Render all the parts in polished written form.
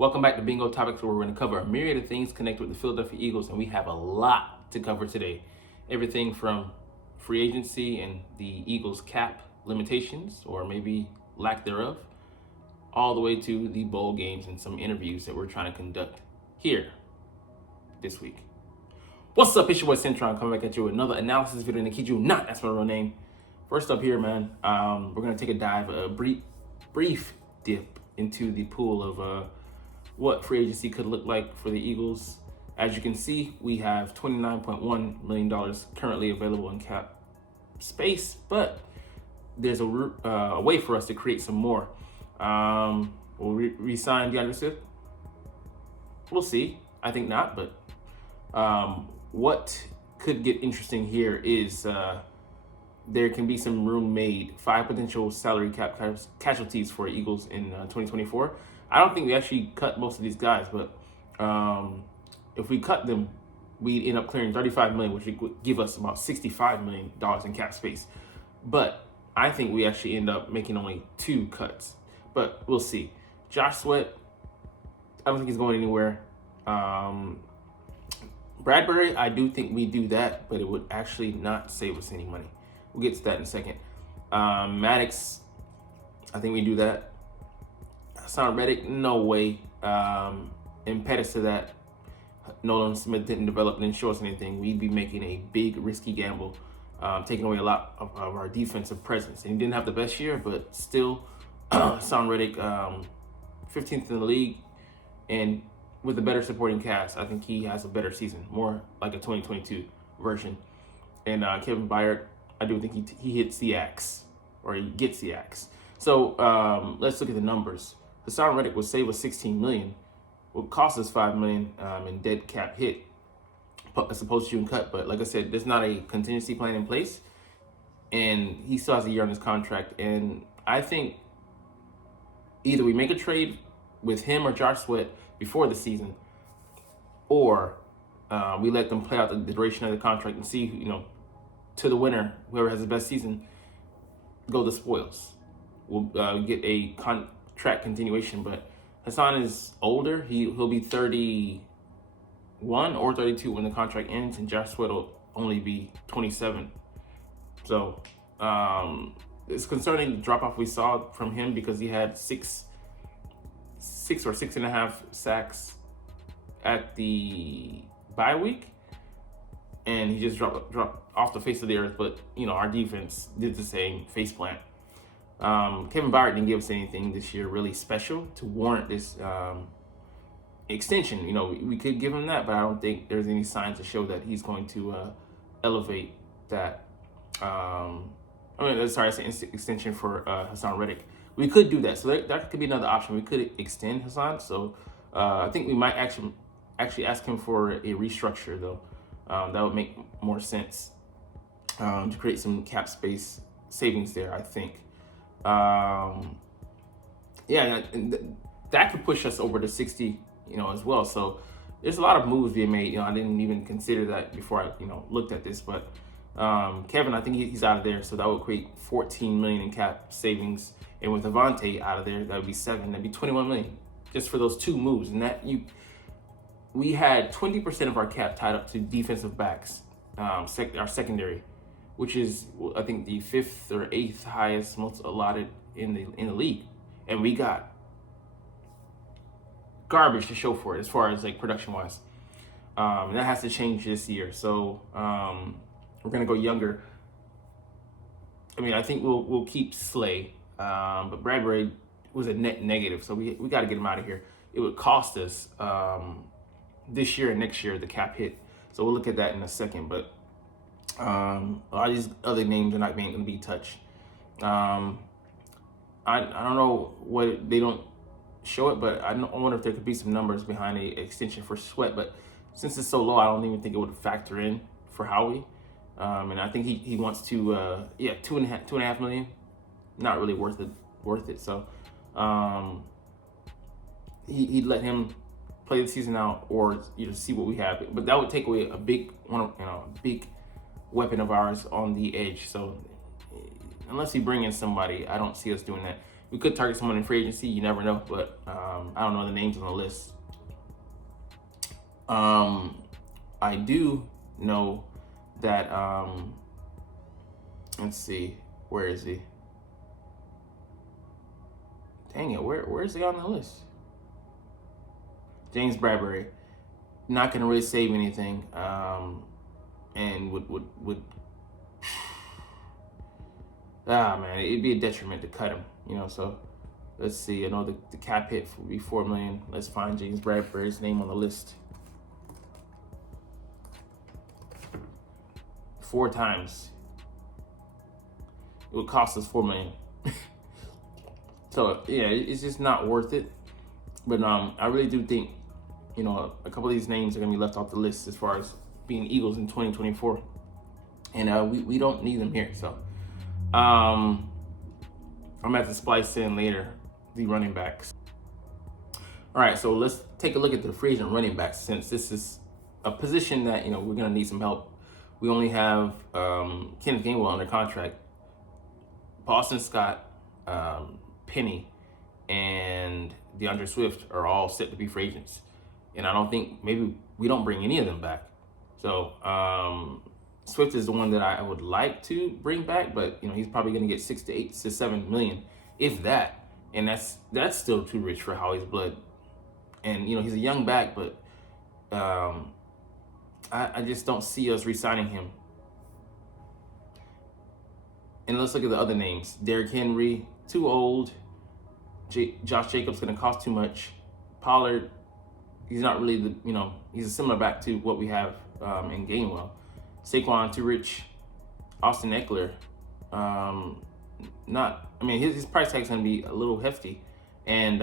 Welcome back to Bingo Topics, where we're going to cover a myriad of things connected with the Philadelphia Eagles, and we have a lot to cover today. Everything from free agency and the Eagles' cap limitations, or maybe lack thereof, all the way to the bowl games and some interviews that we're trying to conduct here this week. What's up? It's your boy Cintron coming back at you with another analysis video. And kid you not, that's my real name. First up here, man, we're going to take a dive, a brief dip into the pool of what free agency could look like for the Eagles. As you can see, we have $29.1 million currently available in cap space, but there's a way for us to create some more. Will we re-sign DeAndre Swift? We'll see. I think not, but what could get interesting here is there can be some room made, 5 potential salary cap casualties for Eagles in 2024. I don't think we actually cut most of these guys, but if we cut them, we'd end up clearing $35 million, which would give us about $65 million in cap space. But I think we actually end up making only 2 cuts, but we'll see. Josh Sweat, I don't think he's going anywhere. Bradbury, I do think we do that, but it would actually not save us any money. We'll get to that in a second. Maddox, I think we do that. Hassan Reddick, no way. And Pettis to that, Nolan Smith didn't develop and didn't show us anything. We'd be making a big, risky gamble, taking away a lot of our defensive presence. And he didn't have the best year, but still, Hassan Reddick, 15th in the league, and with a better supporting cast, I think he has a better season, more like a 2022 version. And Kevin Byard, I do think he hits the axe, or he gets the axe. So let's look at the numbers. Hassan Reddick will save us $16 million, will cost us $5 million in dead cap hit, as opposed to and cut. But like I said, there's not a contingency plan in place, and he still has a year on his contract. And I think either we make a trade with him or Josh Sweat before the season, or we let them play out the duration of the contract and see, to the winner, whoever has the best season, go the spoils. We'll get a contract continuation, but Hassan is older. He'll be 31 or 32 when the contract ends, and Josh Sweat will only be 27. So it's concerning the drop-off we saw from him, because he had six or 6.5 sacks at the bye week, and he just dropped off the face of the earth. But our defense did the same, face plant. Kevin Byard didn't give us anything this year really special to warrant this extension. We could give him that, but I don't think there's any signs to show that he's going to elevate that. Extension for Hassan Reddick. We could do that, so that could be another option. We could extend Hassan. So I think we might actually ask him for a restructure, though. That would make more sense to create some cap space savings there, I think. That could push us over to 60, as well. So there's a lot of moves being made. I didn't even consider that before I, looked at this. But Kevin, I think he's out of there, so that would create $14 million in cap savings. And with Avante out of there, that would be 7. That'd be $21 million just for those 2 moves. And we had 20% of our cap tied up to defensive backs, our secondary, which is, I think, the 5th or 8th highest, most allotted in the league. And we got garbage to show for it as far as production wise. And that has to change this year. So we're gonna go younger. I think we'll keep Slay, but Bradbury was a net negative, so we got to get him out of here. It would cost us this year and next year the cap hit. So we'll look at that in a second. But all these other names are not going to be touched. I don't know what they don't show it, but I wonder if there could be some numbers behind a extension for Sweat. But since it's so low, I don't even think it would factor in for Howie. And I think he wants to $2.5 million. Not really worth it. So he'd let him play the season out, or see what we have. But that would take away a big weapon of ours on the edge. So unless we bring in somebody, I don't see us doing that. We could target someone in free agency. You never know, but I don't know the names on the list. I do know that. Let's see, where is he? Dang it, where is he on the list? James Bradbury, not going to really save anything, and would man, it'd be a detriment to cut him, So let's see. I know the cap hit would be $4 million. Let's find James Bradbury's name on the list. 4 times. It would cost us $4 million. So yeah, it's just not worth it. But I really do think, a couple of these names are gonna be left off the list as far as being Eagles in 2024, and we don't need them here. So I'm gonna have to splice in later the running backs. All right, so let's take a look at the free agent running backs, since this is a position that we're gonna need some help. We only have Kenneth Gainwell under contract, Boston Scott, Penny, and DeAndre Swift are all set to be free agents. And I don't think, maybe we don't bring any of them back. So Swift is the one that I would like to bring back, but he's probably going to get 6 to 8 to 7 million, if that. And that's still too rich for Howie's blood. And he's a young back, but I just don't see us re-signing him. And let's look at the other names. Derrick Henry, too old. Josh Jacobs going to cost too much. Pollard, he's not really he's a similar back to what we have in Gainwell. Saquon, too rich. Austin Eckler, his price tag's going to be a little hefty, and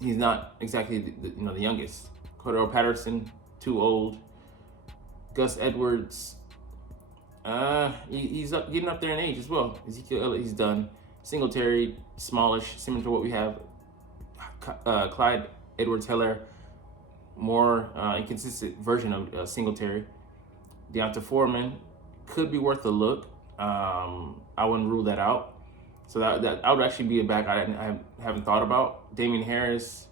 he's not exactly the youngest. Cordell Patterson, too old. Gus Edwards, he's getting up there in age as well. Ezekiel Elliott, he's done. Singletary, smallish, similar to what we have. Clyde Edwards-Helaire, more inconsistent version of Singletary. Deonta Foreman could be worth a look. I wouldn't rule that out. So that would actually be a back I haven't thought about. Damian Harris,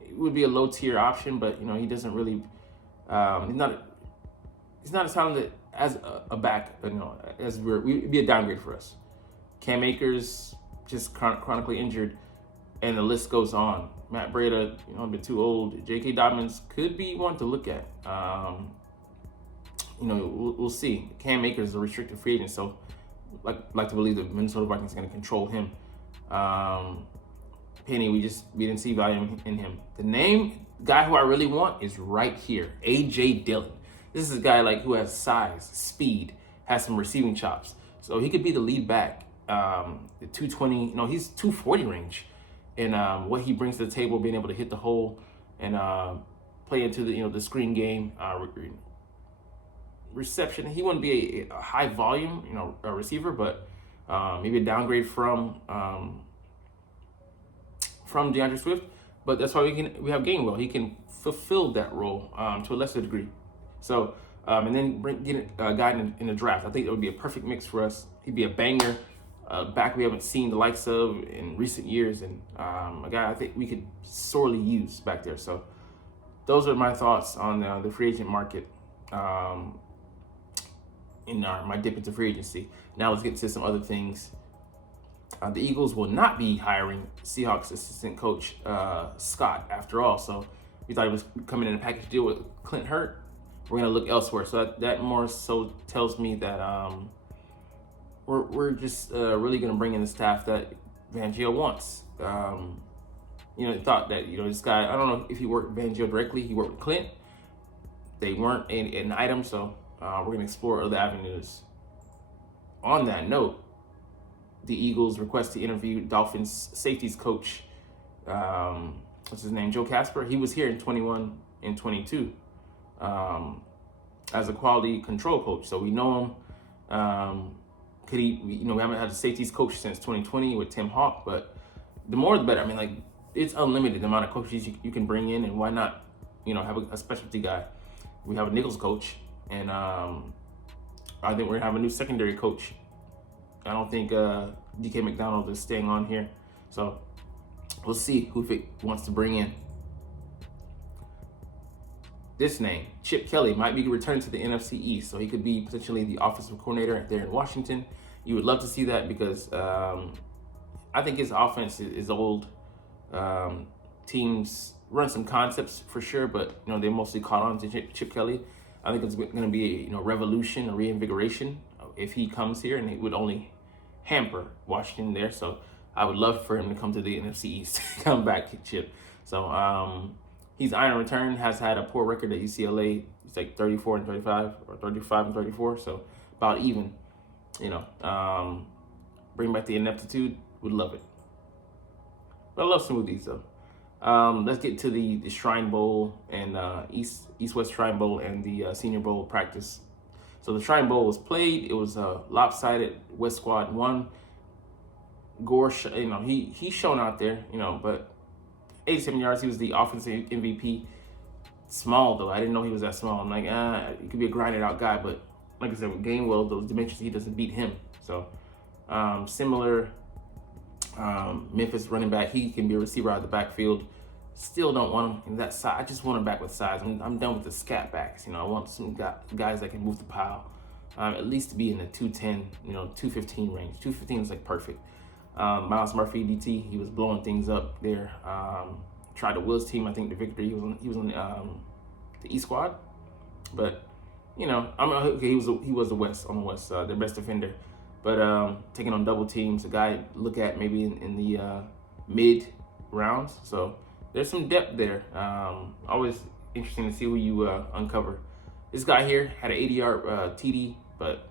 it would be a low tier option, but he doesn't really. He's not as talented as a back. It'd be a downgrade for us. Cam Akers just chronically injured, and the list goes on. Matt Breida, a bit too old. J.K. Dobbins could be one to look at. We'll see. Cam Akers is a restricted free agent, so like to believe the Minnesota Vikings are going to control him. Penny, we didn't see value in him. The guy who I really want is right here, A.J. Dillon. This is a guy who has size, speed, has some receiving chops, so he could be the lead back. The 220, he's 240 range, and what he brings to the table, being able to hit the hole and play into the screen game, reception. He wouldn't be a high volume a receiver, but maybe a downgrade from DeAndre Swift. But that's why we have Gainwell. He can fulfill that role to a lesser degree. So and then get a guy in the draft. I think it would be a perfect mix for us. He'd be a banger. Back we haven't seen the likes of in recent years, and a guy I think we could sorely use back there. So those are my thoughts on the free agent market in my dip into free agency. Now let's get to some other things. The Eagles will not be hiring Seahawks assistant coach Scott after all. So we thought he was coming in a package deal with Clint Hurt. We're going to look elsewhere. So that more so tells me that we're just really going to bring in the staff that Fangio wants. Thought that, this guy, I don't know if he worked with Fangio directly. He worked with Clint. They weren't an item, so we're going to explore other avenues. On that note, the Eagles request to interview Dolphins safeties coach, what's his name, Joe Casper. He was here in 21 and 22 as a quality control coach, so we know him. We haven't had a safeties coach since 2020 with Tim Hawk, but the more the better. It's unlimited the amount of coaches you can bring in, and why not, have a specialty guy. We have a nickels coach, and I think we're gonna have a new secondary coach I don't think DK McDonald is staying on here. So we'll see who it wants to bring in. This name, Chip Kelly, might be returning to the NFC East, so he could be potentially the offensive coordinator there in Washington. You would love to see that because I think his offense is old. Teams run some concepts for sure, but they mostly caught on to Chip Kelly. I think it's going to be a revolution, a reinvigoration if he comes here, and it would only hamper Washington there. So I would love for him to come to the NFC East, come back, Chip. So he's iron return, has had a poor record at UCLA. It's like 34 and 35 or 35 and 34, so about even. Bring back the ineptitude, would love it. But I love smoothies though. Let's get to the Shrine Bowl and East-West Shrine Bowl and the Senior Bowl practice. So the Shrine Bowl was played. It was lopsided. West Squad won. Gore, he's shown out there, but 87 yards. He was the offensive MVP. Small though. I didn't know he was that small. I'm like, he could be a grinded out guy, but like I said, with Gainwell, those dimensions, he doesn't beat him. So similar. Memphis running back, he can be a receiver out of the backfield. Still don't want him in that side. I just want him back with size. I'm done with the scat backs. I want some guys that can move the pile. At least to be in the 210, 215 range. 215 is like perfect. Miles Murphy, DT, he was blowing things up there. Tried the Wills team, I think the victory. He was on the East squad, but he was the West on the West, their best defender. But taking on double teams, a guy look at maybe in the mid rounds. So there's some depth there. Always interesting to see who you uncover. This guy here had an 80-yard TD, but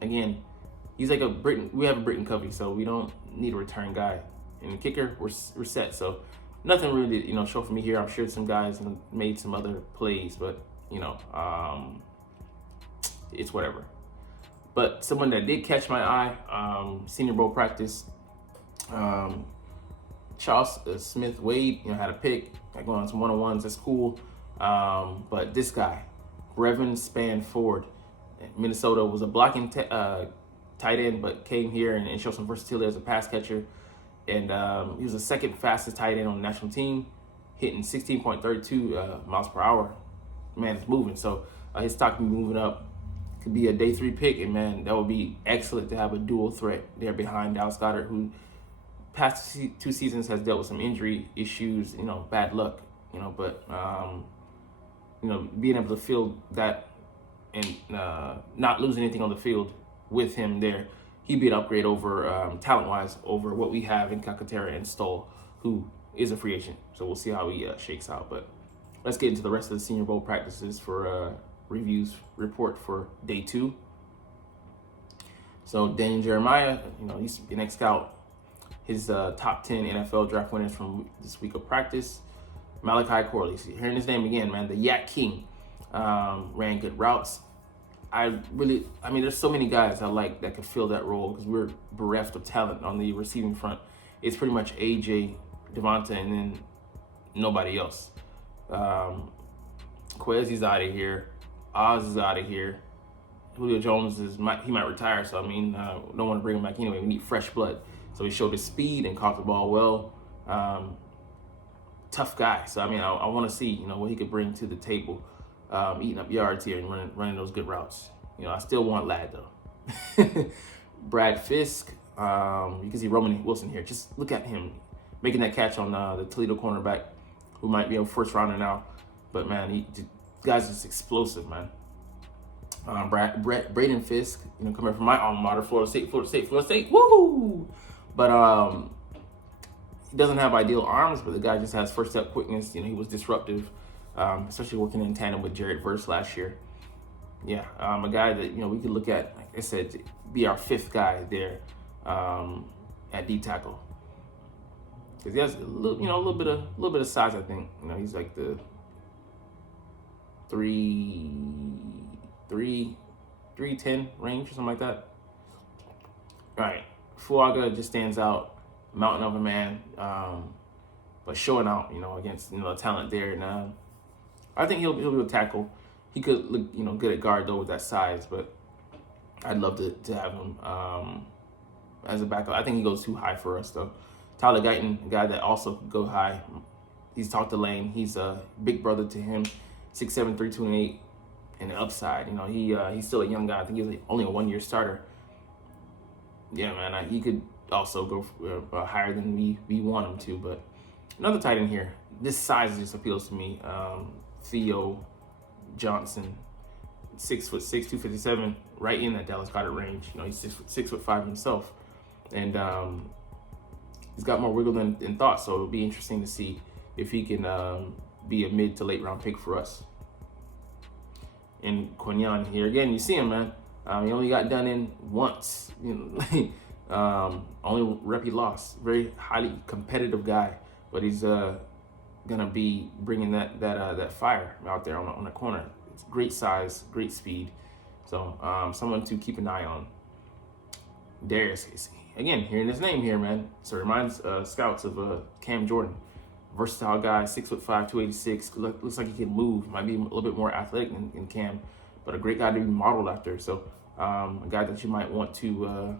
again, he's like we have a Britton Covey, so we don't need a return guy. And the kicker, we're set. So nothing really to, show for me here. I'm sure some guys have made some other plays, but it's whatever. But someone that did catch my eye, Senior Bowl practice, Charles Smith Wade, had a pick, going on some one-on-ones. That's cool. But this guy, Brevin Spanford, Minnesota, was a blocking tight end, but came here and showed some versatility as a pass catcher. And he was the second fastest tight end on the national team, hitting 16.32 miles per hour. Man, it's moving. So his stock be moving up. Could be a day 3 pick, and man, that would be excellent to have a dual threat there behind Dallas Goedert, who past 2 seasons has dealt with some injury issues, bad luck, but being able to field that and not lose anything on the field with him there, he'd be an upgrade over talent-wise over what we have in Calcaterra and Stoll, who is a free agent. So we'll see how he shakes out. But let's get into the rest of the Senior Bowl practices for reviews report for day 2. So Daniel Jeremiah, he's the next scout. His top 10 NFL draft winners from this week of practice. Malachi Corley, hearing his name again, man, the Yak King, ran good routes. There's so many guys I like that could fill that role because we're bereft of talent on the receiving front. It's pretty much AJ, Devonta, and then nobody else. Quez is out of here. Oz is out of here. Julio Jones he might retire, so don't want to bring him back anyway. We need fresh blood. So he showed his speed and caught the ball well. Tough guy. So I want to see what he could bring to the table, eating up yards here and running those good routes. I still want Ladd though. Brad Fisk. You can see Roman Wilson here. Just look at him making that catch on the Toledo cornerback, who might be a first rounder now. But man, guy's just explosive, man. Braden Fisk, coming from my alma mater, Florida State. Woo! But he doesn't have ideal arms, but the guy just has first step quickness. He was disruptive, especially working in tandem with Jared Verse last year. Yeah, a guy that we could look at, like I said, to be our 5th guy there at D tackle, because he has a little bit of size. I think he's like the 310 range or something like that. All right, Fuaga just stands out, mountain of a man, but showing out, against talent there. And I think he'll be able to tackle. He could look good at guard though with that size, but I'd love to have him as a backup. I think he goes too high for us though. Tyler Guyton, a guy that also could go high. He's talked to Lane. He's a big brother to him, 6'7", 328, and the upside. You know, he's still a young guy. I think he's only a 1-year starter. Yeah, man, he could also go higher than we want him to. But another tight end here. This size just appeals to me. Theo Johnson, 6'6", 257, right in that Dallas Goedert range. You know, he's 6'5" himself, and he's got more wiggle than thought. So it'll be interesting to see if he can be a mid to late round pick for us. And Quinyon here again, you see him, man. He only got done in once. You know, only rep he lost. Very highly competitive guy, but he's gonna be bringing that fire out there on the corner. It's great size, great speed. So someone to keep an eye on. Darius, again, hearing his name here, man. So it reminds scouts of Cam Jordan. Versatile guy, 6'5", 286. Looks like he can move. Might be a little bit more athletic than Cam, but a great guy to be modeled after. So a guy that you might want to,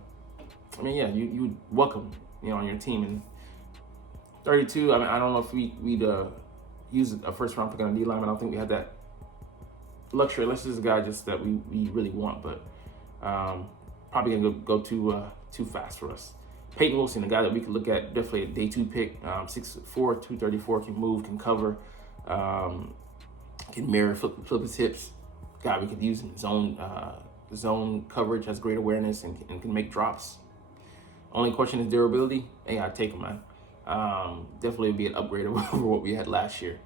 I mean, yeah, you would welcome, you know, on your team. And 32, I mean, I don't know if we'd use a first round pick on a D line. I don't think we had that luxury. Unless this is a guy just that we really want, but probably gonna go too fast for us. Peyton Wilson, a guy that we could look at, definitely a day 2 pick, 6'4", 234, can move, can cover, can mirror, flip his hips. Guy we could use in zone coverage, has great awareness, and can make drops. Only question is durability. Hey, I'd take him, man. Definitely would be an upgrade over what we had last year.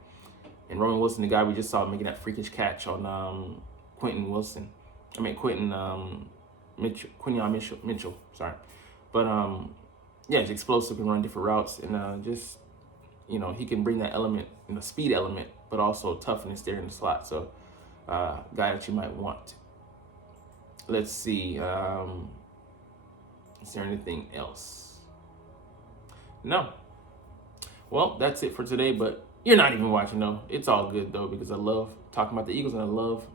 And Roman Wilson, the guy we just saw making that freakish catch on Quinton Mitchell, sorry. But yeah, he's explosive, can run different routes, and just, you know, he can bring that element, you know, speed element, but also toughness there in the slot. So guy that you might want. Let's see, is there anything else? No. Well, that's it for today, but you're not even watching though. It's all good though, because I love talking about the Eagles and I love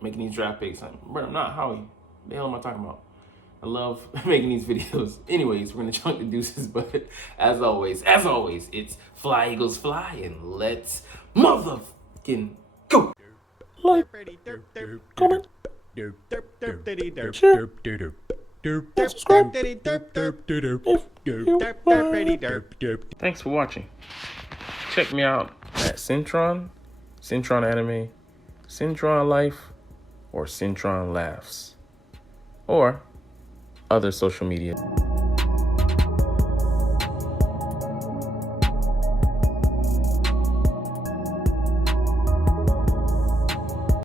making these draft picks. Bro, I'm not Howie. The hell am I talking about? I love making these videos. Anyways, we're gonna chunk the deuces, but as always, it's fly Eagles fly, and let's motherfucking go. Like, comment, share, subscribe if you Thanks for watching. Check me out at Cintron, Cintron Anime, Cintron Life, or Cintron Laughs, or other social media.